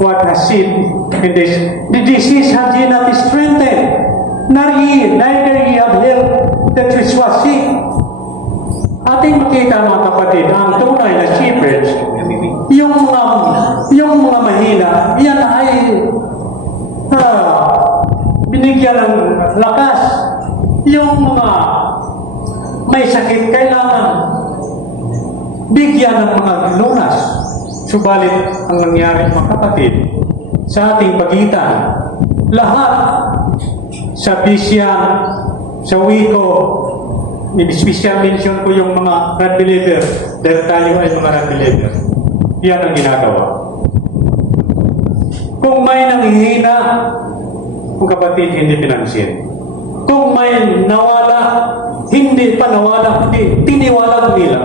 what has seen in this. The disease had ye not strengthened, neither ye have healed that which was sick. Ating makita mga kapatid, ang tunay na shepherds, yung mga mahina, yan ay binigyan ng lakas. Yung mga may sakit, kailangan bigyan ng mga lunas. Subalit, ang nangyari mga kapatid, sa ating pagitan, lahat sa bisyan, sa wiko, special mention ko yung mga red believer, dahil tayo ay mga red believer. Yan ang ginagawa. Kung may nanghihina, kung kapatid, hindi pinansin. Kung may nawala, hindi pa nawala, hindi tiniwalag nila.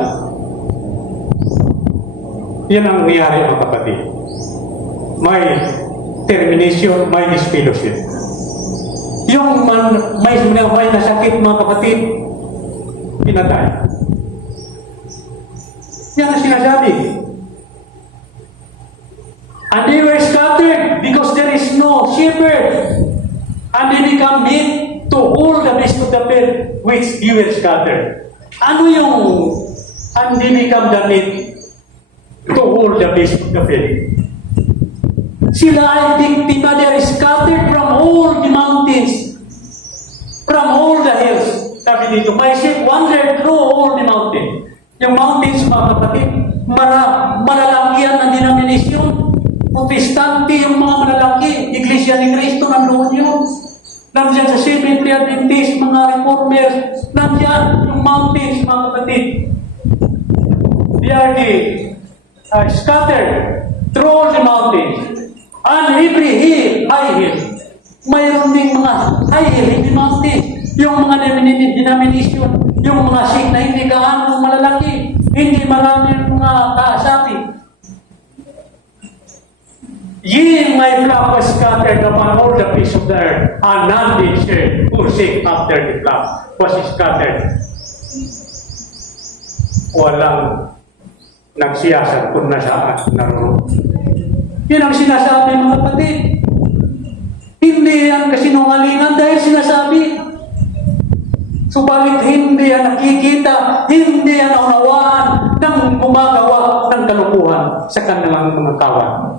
Yan ang nangyari mga kapatid. May termination, may disfellowship. Yung may nasakit mga kapatid, pinatay. Yan ang sinasabi. And they were scattered because there is no shepherd. And they become meat to all the beasts of the field which you were scattered. Ano yung and they become the meat to all the beasts of the field? Sila ay biktima, they are scattered from all the mountains, from all the hills. Sabi dito, my sheep wandered through all the mountains. Yung mountains, mga kapatid, malalaki yan ang denomination. Protestante, yung mga malalaki, Iglesia ni Cristo, nandoon yun. Nandiyan sa Seventh-day Adventist, mga reformers, nandiyan yung mountains, mga kapatid. They are scattered through all the mountains. And every hill, high hill. Mayroon ding mga high hill, hindi mountains. Yung mga denomination, yung mga sikh na hindi gaano malalaki, hindi marami mga kasabi. Ye, my flock was scattered upon all the face of the earth, and none did share forsake after the flock was scattered. Walang nagsiyasat kung nasaan naroon. Yan ang sinasabi mga kapatid. Hindi yan kasinungalingan dahil sinasabi. Subalit hindi yan nakikita, hindi yan naunawaan ng gumagawa ng kalukuhan sa kanilang mga kawan.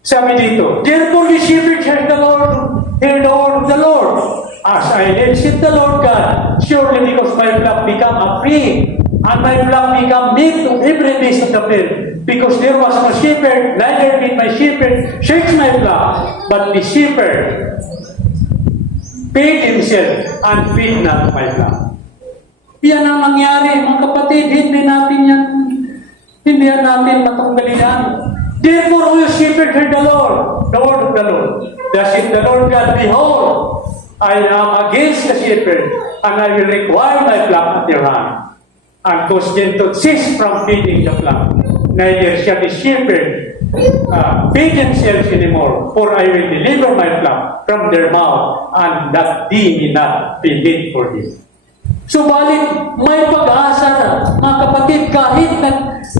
Sabi dito, therefore the shepherds heard the word of the Lord. As I did, said the Lord God, surely because my flock become afraid, and my flock become meat of every beast of the field, because there was no shepherd, neither did my shepherd search my flock, but the shepherd paid himself and feed not my flock. Yan ang nangyari, mga kapatid, hindi yan natin matanggalin yan. Therefore, all shepherd heard the Lord, the word of the Lord. Thus said the Lord God, behold, I am against the shepherd, and I will require my flock at your hand, and cause them to cease from feeding the flock. Neither shall the shepherd feed themselves anymore, for I will deliver my flock from their mouth, and that they may not be meat for them. Subalit, may pag-asa, mga kapatid, kahit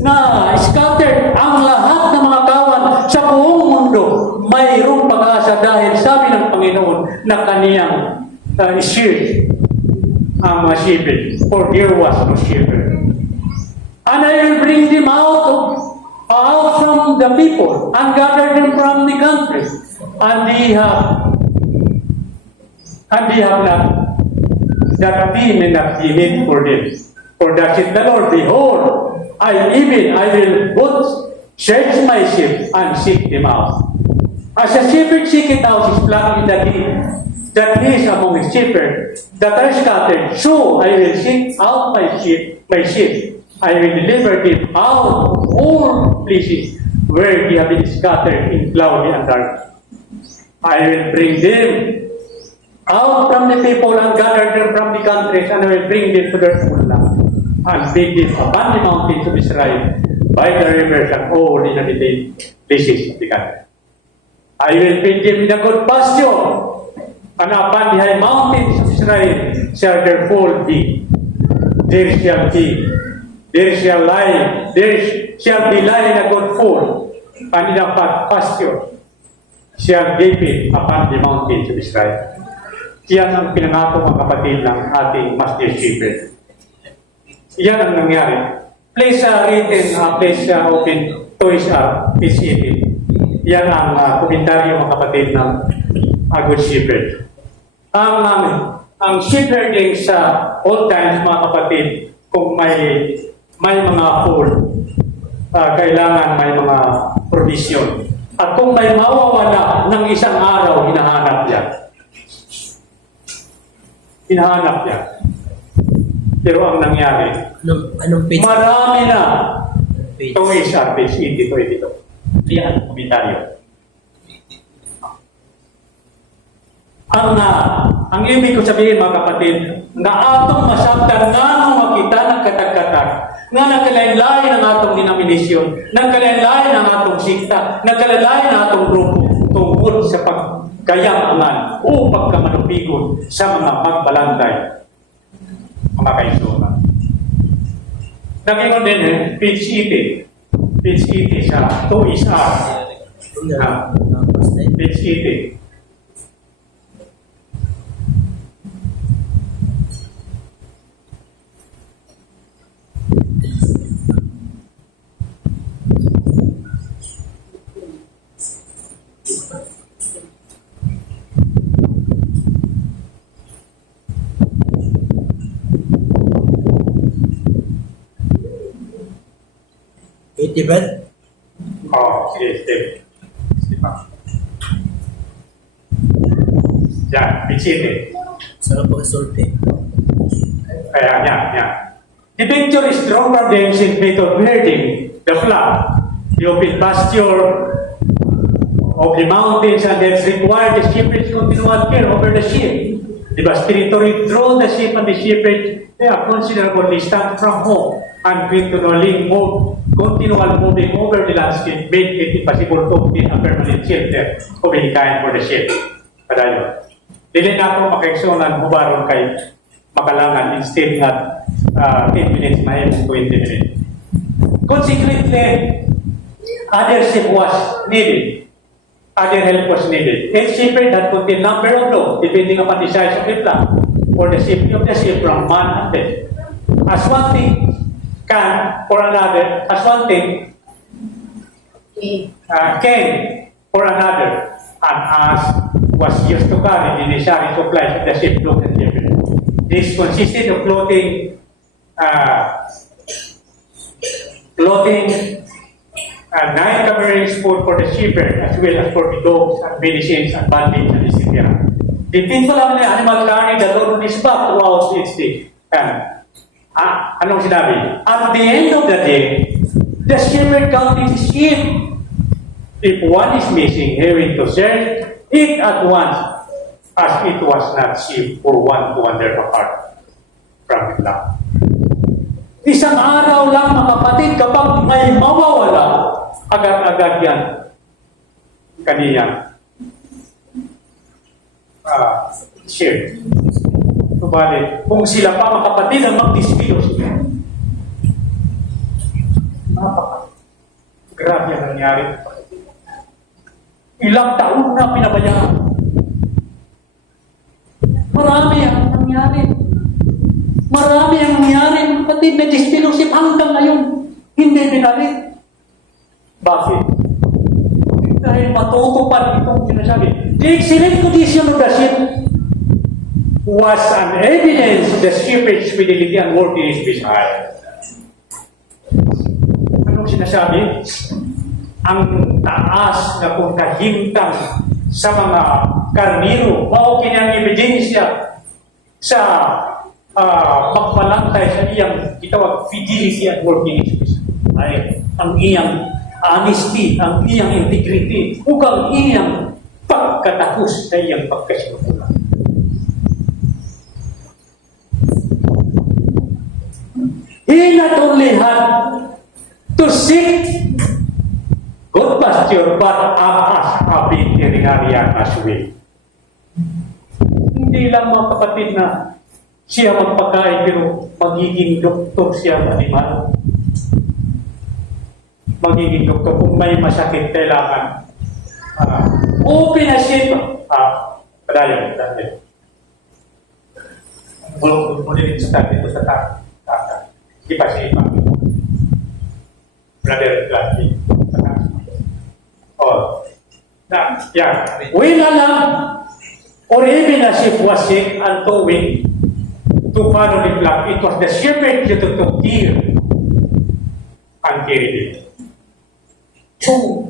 na scattered ang lahat ng mga kawan sa buong mundo, mayroong pag-asa dahil sabi ng Panginoon na kaniyang shield ang mga shepherd, for there was no shepherd. And I will bring them out from the people and gather them from the country, and they have not, that they may not be meat for them. For thus said the Lord, behold, I will both search my sheep and seek them out. As a shepherd seeketh out his flock in the deep, that is among his shepherds that are scattered, so I will seek out my sheep. I will deliver them out of all places where they have been scattered in cloudy and dark. I will bring them out from the people and gather them from the countries, and I will bring them to their full land, and feed them upon the mountains of Israel, by the rivers and all the inhabited places of the country. I will feed them in the good pasture, and upon the high mountains of Israel shall their fold be. There shall be lying a good fold, kanila pasture. Siya David upon the mountains of Israel. Yan ang pinangako mga kapatid ng ating Master Shepherd. Yan ang nangyari. Please open Toys R, page 18. Yan ang komentaryo mga kapatid ng Good Shepherd. Ang shepherding sa all times mga kapatid, kung may mga food, kailangan may mga provision. At kung may mawawala ng isang araw, hinahanap yan. Hinahanap yan. Pero ang nangyari, Anong page? marami na. Page. Ito is page 82. Yan, komentaryo. Ang ibig ko sabihin mga kapatid, na atong masabtan nga nung makita ng katagkatag, nga nagkalain-lain ang atong denomination, nagkalain-lain ang atong sikta, nagkalain ang atong grupo tungkol sa pagkayaman o pagkamanupigon sa mga magbalantay, mga kaisunan. Nagingon din page 80. Page 80 sa 2 is R. Page 80. Diba? Sige. Yan, page 80. Sarap pagkasulti. Kaya, yan. The picture is drawn from the ancient method of herding the flock, the open pasture of the mountains, and that required the shepherd's continual care over the sheep. The vast territory draw the sheep and the shepherd, they are considerable distance from home, and continual moving over the landscape made it impossible to obtain a permanent shelter of any kind for the sheep. Kadayon. Dili na ako makaiksunan hubaron kay makalangan instead nga 10 minutes mahal 20 minutes. Consequently, other sheep was needed. Other help was needed. Each shepherd had contained number of dogs depending upon the size of the flock for the safety of the sheep from man and death. As one thing can for another, can for another, and as was used to carry the necessary supplies of the sheep flock and shepherd. This consisted of clothing, and 9 coverings food for the shepherd as well as for the dogs and medicines and bandage and etc. The people of the animal carried the load on his back throughout its day. Anong sinabi? At the end of the day, the shepherd counted his sheep. If one is missing, he went to search it at once, as it was not safe for one to wander apart from the flock. Isang araw lang mga kapatid, kapag may mawawala, agad-agad yan kaniyang share. Subalit, kung sila pa mga kapatid ang magdispilos, grabe ang nangyari. Ilang taon na pinabayaan. Marami ang nangyari. Marami ang nangyari, mga kapatid, na dispilosip hanggang ngayon. Hindi binalik. Bakit? Dahil matutupad itong sinasabi. The excellent condition of the ship was an evidence of the shepherd's fidelity and worthiness beside. Anong sinasabi? Ang taas na pagkahintang sa mga karniro, mao kanyang ebidensya sa magbalantay sa iyang gitawag fidelity and worthiness. Ay, ang iyang honesty, ang iyang integrity, ug ang iyang pagkatapos sa iyang pagkasinukulan. He not only had to seek good pasture, but as a veterinarian as well. Hindi lang mga kapatid na siya magpakain, pero magiging doktor siya ng animal. magiging doktor. Kung may masakit, kailangan open na ship. Padayon, dati. Bulong mo din sa dati ito sa tata. Ipa siya ipa. Brother, dati. Oh. Yeah. When alam, or even as if was sick and going to follow the flock, it was the shepherd who took care and carried it. So,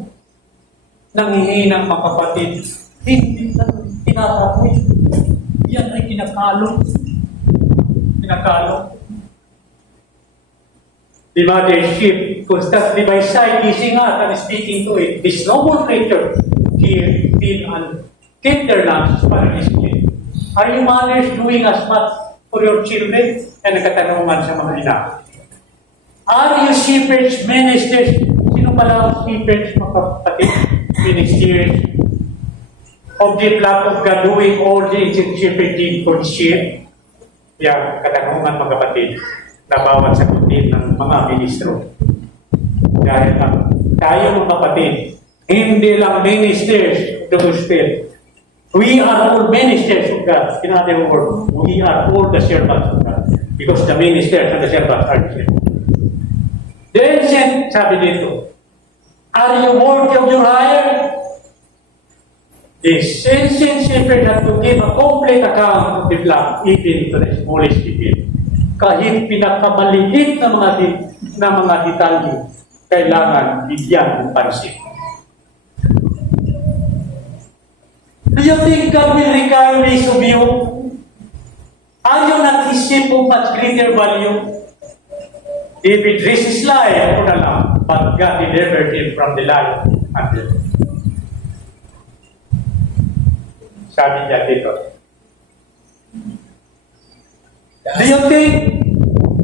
nangihinang mga kapatid, hindi na tinatapoy. Yan ay kinakalong. Kinakalong. The mother sheep constantly by side, kissing out and speaking to it. This noble creature here, feed and keep their lambs para display. Are you mothers doing as much for your children? And nagkatanungan sa mga ina. Are you shepherds, ministers? Sino pala ang shepherds, mga kapatid? Ministers of the flock of God, doing all the ancient shepherding for the sheep? Yan, katanungan mga kapatid, na bawat sagutin ng mga ministro. Dahil tayo mga kapatid, hindi lang ministers of the gospel. We are all ministers of God. In other words, we are all the servants of God. Because the ministers and the servants are the same. The ancient, sabi dito, are you worthy of your hire? The ancient shepherd had to give a complete account of the flock, even to the smallest detail. Kahit pinakamaliit na mga detalye, kailangan bigyan ng pansin. Do you think God will require this of you? Are you not His sheep of much greater value? David risked his life for the lamb, but God delivered him from the lion and the bear. Sabi niya dito. Do you think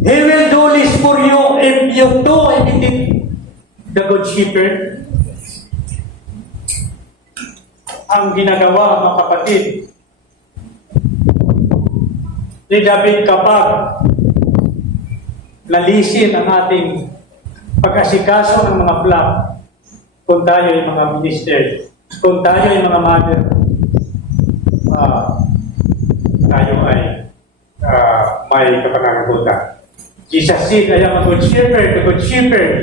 He will do this for you if you do imitate the good shepherd? Ang ginagawa, mga kapatid, ni David kapag nalisin ang ating pag-asikaso ng mga flock, kung tayo ay mga minister, kung tayo ay mga mother, tayo ay may kapanganagutan. Jesus said, I am a good shepherd, a good shepherd.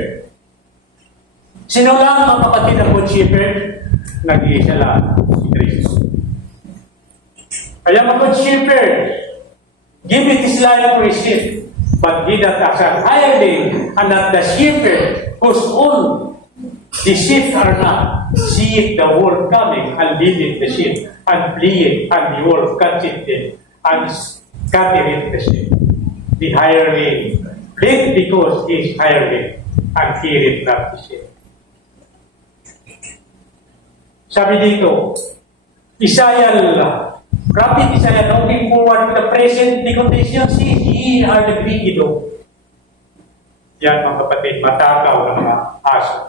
Sino lang ang kapatid ng good shepherd? Nag-iisa lang, si Kristo. I am a good shepherd. Give it his life for his sheep. But he that acts hireling and not the shepherd, whose own the sheep are not, seeth the wolf coming and leadeth the sheep, and fleeth, and the wolf catcheth them, and scattereth the sheep. The hireling fleeth because he is hireling, and heareth not the sheep. Sabi dito, Isaiah, prophet Isaiah, looking forward to the present conditions, ye are the greedy dog. Yan mga kapatid, matakaw ng mga aso.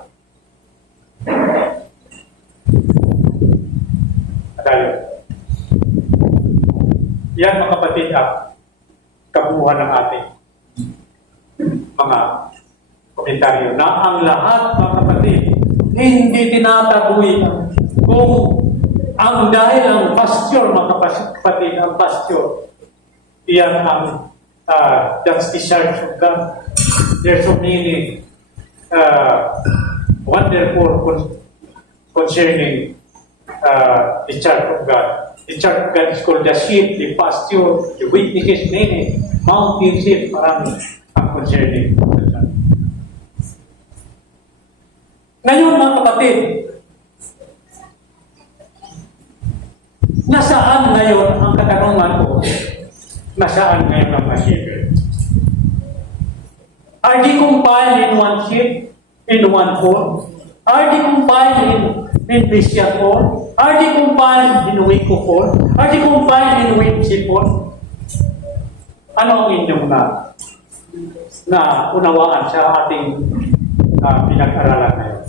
Adalo. Yan mga kapatid, kabuuan ng ating mga komentaryo na ang lahat mga kapatid, hindi tinataboy kung ang dahil ang pasture, mga kapatid, ang pasture, iyan ang that's the church of God. There's so many wonderful concerning the church of God. The church of God is called the sheep, the pasture, the witnesses, many mountain sheep, marami ang concerning the church. Ngayon mga kapatid, nasaan ngayon ang katanungan ko? Nasaan ngayon ang mga shepherd? Are they combined in one sheep, in one fold? Are they combined in Bishop fold? Are they combined in Wiko fold? Are they combined in Wipsi fold? Ano ang inyong na unawaan sa ating pinag-aralan ngayon?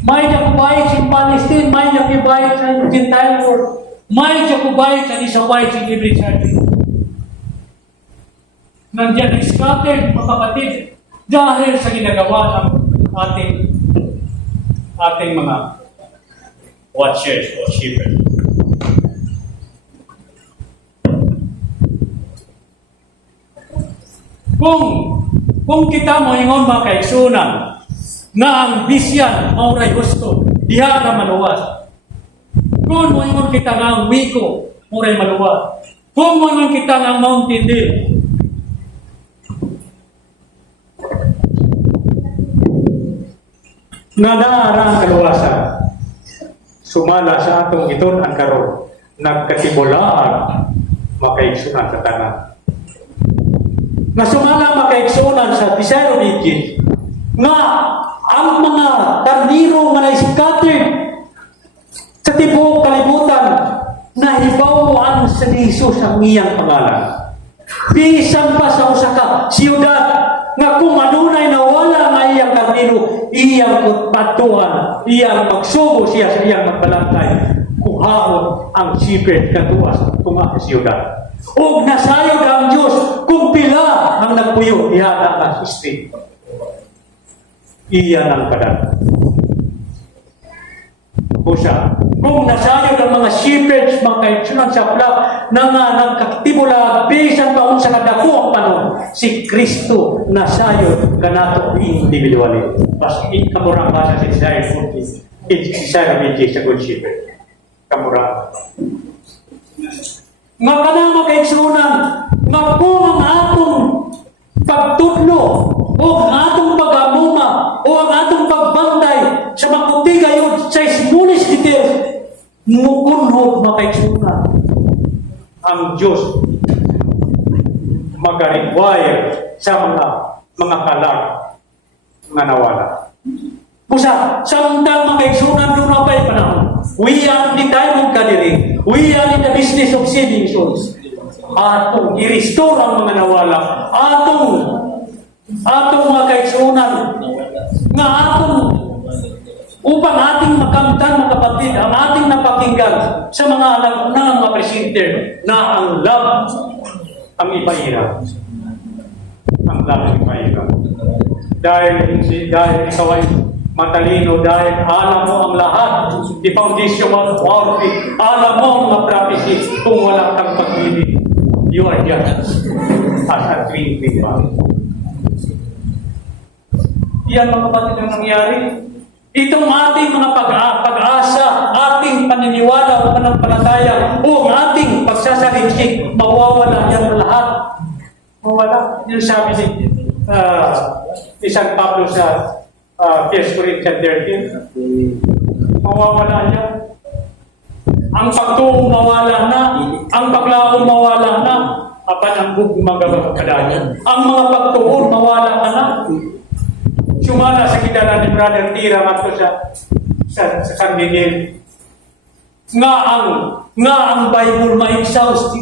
May Jacobites in Palestine, may Jacobites in Gentile world, may Jacobites and Isawites in every church. Nandiyan ay scattered, mga kapatid, dahil sa ginagawa ng ating mga watchers o shepherds. Kung kita mo ingon mga kaigsunan na ang bisyan mauray gusto, diha na maluwas. Kung mo ingon kita nga ang wiko, mauray maluwas. Kung mo ingon kita nga ang mountain dew, nga naara ang kaluwasan, sumala sa atong iton ang karon, nagkatibulaan makaigsunan sa tanan. Na sumala makaigsunan sa Desire of Egypt, nga ang mga karniro nga na-scattered sa tibuok kalibutan, nahibawaan sa ni Jesus ang iyang pangalan. Bisan pa sa usa ka siyudad nga kung adunay nawala nga iyang karniro, iyang patuan, iyang magsugo siya sa iyang magbalantay, kuhaon ang shepherd katuas tunga sa siyudad. O nasayod ang Diyos kung pila ang nagpuyo, iyan ang street. Iyan ang kadan. O siya, kung nasayod ang mga shepherds, mga kaitsunan sa plak, na nga nagkatibula, bisan pa sa kadako ang panon, si Kristo nasayod kanato individually. Pas kamurang basa sa Isaiah 40, Isaiah 20 sa Good Shepherd. Kamurang. Nga ka na makaigsunan, nga kung ang atong pagtudlo, o ang atong pag-amuma, o ang atong pagbantay sa makuti kayo sa smulis details, mukunhog makaigsunan. Ang Diyos mag-require sa mga kalag nga nawala. Busa, samtang makaigsunan doon na pa'y panahon. We are in the time of gathering. We are in the business of saving souls. Atong i-restore ang mga nawala. Atong mga kaigsunan. Nga upang ating makamtan, mga kapatid, ang ating napakinggan sa mga anak na mga presenter na ang love ang ipahirap. Ang love ang ipahirap. Dahil ikaw ay matalino, dahil alam mo ang lahat, the foundation of our faith, alam mo ang mga prophecies, kung wala kang pag-ibig, you are just as a twinkling man. Yan mga kapatid ang nangyari. Itong ating mga pag-asa, ating paniniwala o pananampalataya, o ang ating pagsasaliksik, mawawala yan lahat. Mawala. Yung sabi ni San Pablo sa 1 Corinthians 13, mawawala yan. Ang pagtuong mawala na, ang paglaong mawala na, apan ang gumagawa kadaan. Ang mga pagtuon mawala na. Sumala sa kidala ni Brother Tira at sa San Miguel. Nga ang Bible ma-exhaust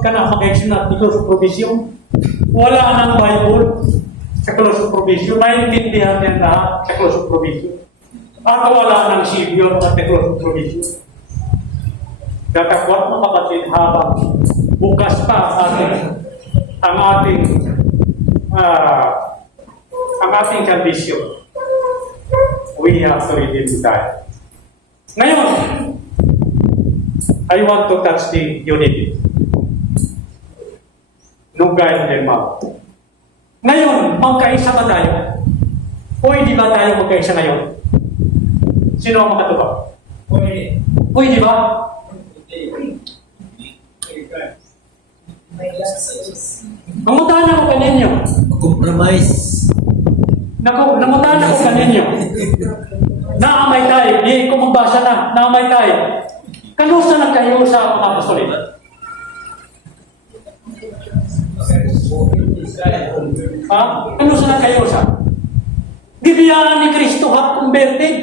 ka na maka-exhaust because of provision. Wala nang Bible sa close of provision. Maintindihan yan lahat sa close of provision. At wala nang Savior at sa close of provision. Datakwat mga kapatid, habang bukas pa ang ating condition, we have to redeem the time. Ngayon, I want to touch the unity. Nugay and mouth. Ngayon, magkaisa ba tayo? O hindi ba tayo magkaisa ngayon? Sino ang makatubag? Pwede ba? Namutahan ako kaninyo. Compromise. Namutahan ako kaninyo. Naamay tayo. Di ko magbasa na. Naamay tayo. Kanusa na kayo sa mga apostolid? Ha? Kanusa na kayo sa? Gibiyaan ni Kristo at converted.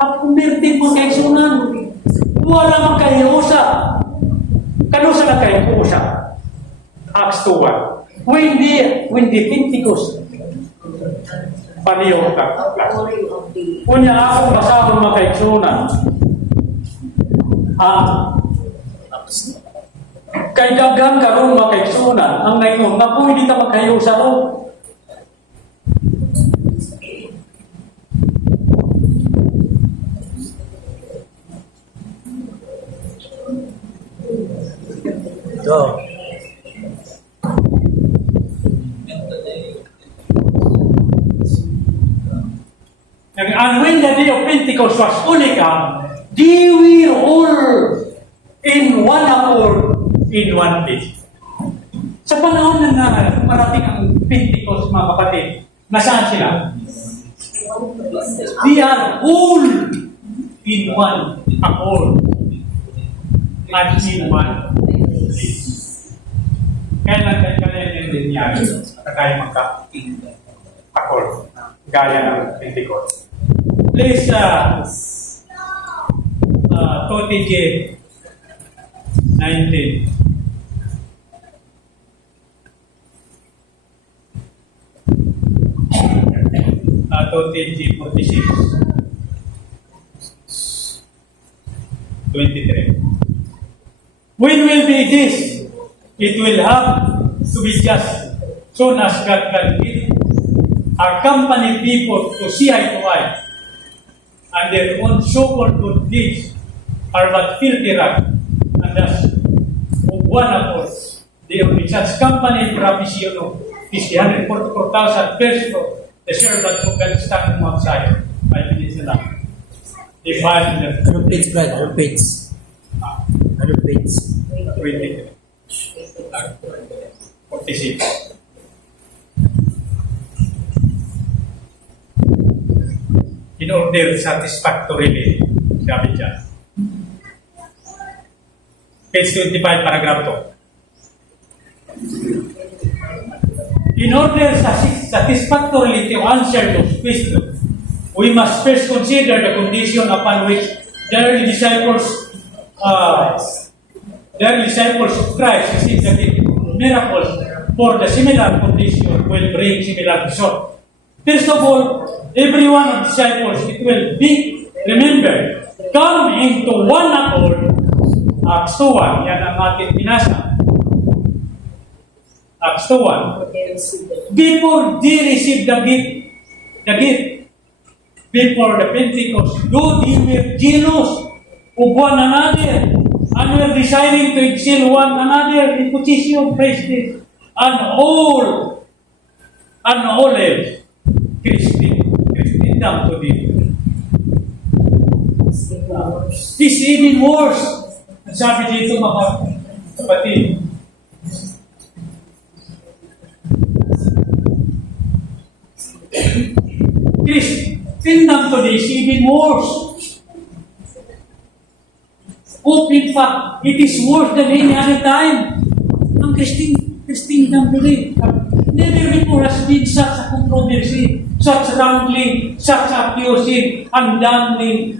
At converted mo kayo sunan. Wala mang kayo sa. Kanusa na kayo sa? Acts 2:1. When the Pentecost paniyo ka. Kunya akong basahon mga kaigsunan. Kay daghan karon makaigsunan ang naingon nga pwede ta magkayo sa ro. Ito. And when the day of Pentecost was fully come, they were all in one accord, in one place. Sa panahon na parating ang Pentecost, mga kapatid, nasaan sila? They are all in one accord and in one place. Kaya din yan na tayo magka-accord gaya ng Pentecost. Please, TOTG 19. TOTG 46. 23. When will be this? It will have to be just soon as God can give our company people to see eye to eye, and their own so-called good deeds are but filthy rag, and thus, of one accord, the only such company provisiono is the 144,000 pesos, the servants who can stand outside. 5 minutes na lang. They find the Anong page, Brad? Anong page? Anong page? 23. 46. In order satisfactorily, sabi dyan. Page 25, paragraph 2. In order satisfactorily to answer those questions, we must first consider the condition upon which the early disciples of Christ received the miracles, for the similar condition will bring similar result. First of all, every one of the disciples, it will be remembered, come into one accord. Acts 2:1, yan ang ating binasa. Acts 2:1. Before they received the gift, before the Pentecost, though they were jealous of one another, and were desiring to excel one another in position, prestige, and all else, Christendom to them. This even worse. Ang sabi dito, mga kapatid, Christendom today is even worse. Oh, in fact, it is worse than any other time. Ang Christendom today, never before has been such a controversy, such wrangling, such accusing, and damning,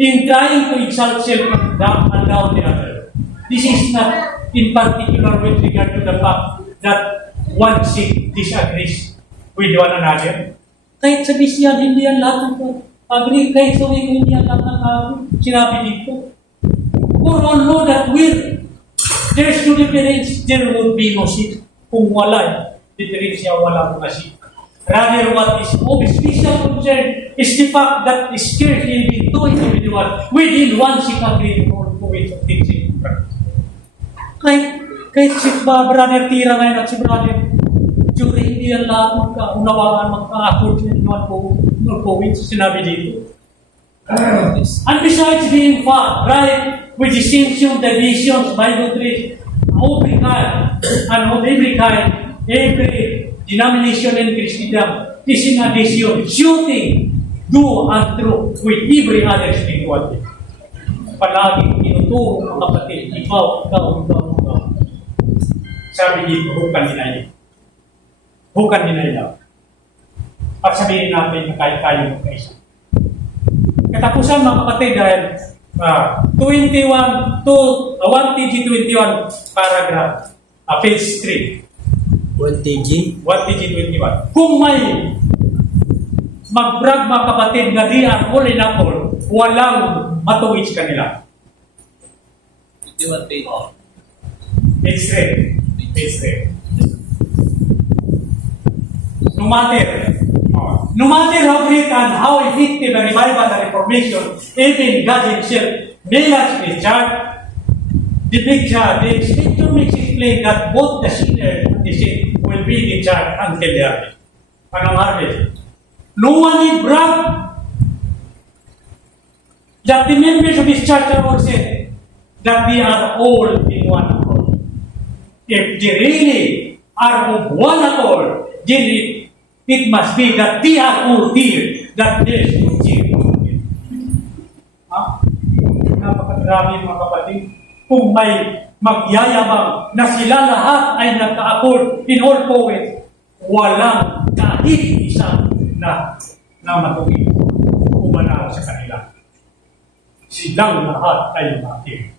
in trying to exalt self and down the other. This is not in particular with regard to the fact that one sect disagrees with one another. Kahit sa Bisyan, hindi yan lahat ng agree. Kahit sa Wiko, hindi yan lahat ng sinabi dito. For all know that where there's no difference, there would be no sect. Kung wala, difference niya, wala mga sect. Rather, what is of special concern is the fact that scarcely be two individuals within one sect agree on two ways of teaching. Kahit si Brother Tira ngayon at si Brother Jury, hindi yan lahat magkaunawaan, magka-accord in one point, sinabi dito. And besides being far, right, with distinction, divisions, bigotry, every kind, and of every kind, every denomination in Christendom is in addition, shooting, do and true with every other spirituality. Palaging tinuturo ng kapatid, ikaw. Sabi dito, hukan nila. At sabihin natin na kahit tayo magkaisa. Katapusan mga kapatid dahil 1 TG 21 paragraph, page 3. 1 TG? 1 TG 21. Kung may mag-brag mga kapatid na di are all in all, walang matuwid kanila. 21 page. Page 3. Page 3. No matter how great and how effective a revival and reformation, even God Himself may not be charged. The scripture makes it plain that both the sinner and the saint will be in charge until the harvest. Anong harvest? No one will brag that the members of this church are all said that we are all in one accord. If they really are of one accord, then it must be that they are all here, that there is no change. Napakagrabe mga kapatid. Kung may magyayabang na sila lahat ay nagka-accord in all poets, walang kahit isang na matuwid umanaw sa kanila. Silang lahat ay umaking.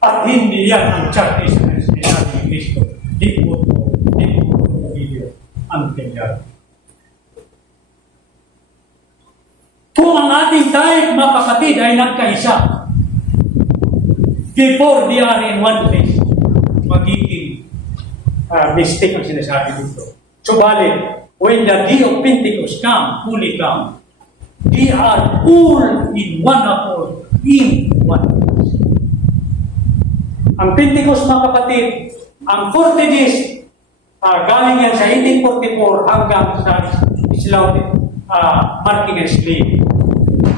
At hindi yan ang church na sinasabi ni Kristo. Di po video ang kanyang. Kung ang ating diet, mga kapatid, ay nagkaisa, before they are in one place, magiging mistake ang sinasabi dito. Subalit, when the day of Pentecost fully come, they are all in one accord, in one place. Ang Pentecost, mga kapatid, ang 40 days, galing yan sa 1844 hanggang sa Islaw, marking and slaying.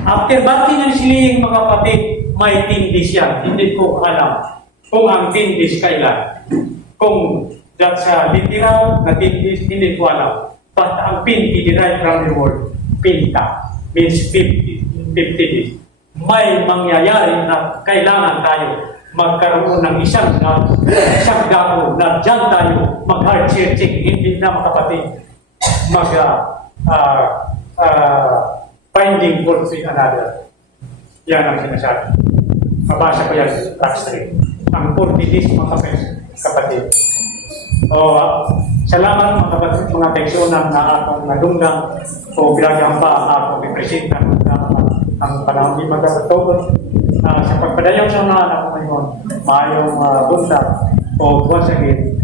After marking and slaying, mga kapatid, may 10 days yan. Hindi ko alam kung ang 10 days kailan. Kung that's literal na 10 days, hindi ko alam. But ang pin, derived from the word pinta, means 50 days. May mangyayari na kailangan tayo magkaroon ng isang dako na dyan tayo mag-heart searching, hindi na mga kapatid finding fault with another. Yan ang sinasabi. Mabasa ko yan sa Acts 3. Ang 40 days mga kapatid. So, salamat mga kapatid, mga teksyonan na atong nadunggang o binagyang pa atong ipresenta ang panahon di mag-October. Sa pagpadayaw sa mga anak ko ngayon, maayong bunta o once again,